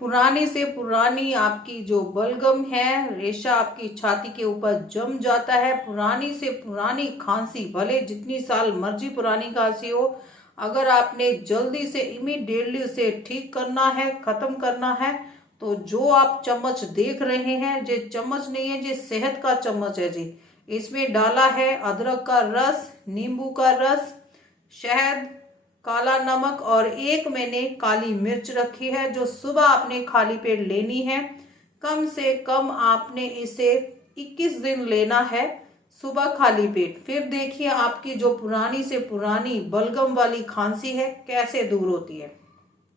पुरानी से पुरानी आपकी जो बलगम है, रेशा आपकी छाती के ऊपर जम जाता है, पुरानी से पुरानी खांसी, भले जितनी साल मर्जी पुरानी खांसी हो, अगर आपने जल्दी से इमीडिएटली उसे ठीक करना है, खत्म करना है, तो जो आप चम्मच देख रहे हैं, ये चम्मच नहीं है, ये सेहत का चम्मच है जी। इसमें डाला है अदरक का रस, नींबू का रस, शहद, काला नमक और एक मैंने काली मिर्च रखी है, जो सुबह आपने खाली पेट लेनी है। कम से कम आपने इसे 21 दिन लेना है, सुबह खाली पेट। फिर देखिए आपकी जो पुरानी से पुरानी बलगम वाली खांसी है कैसे दूर होती है।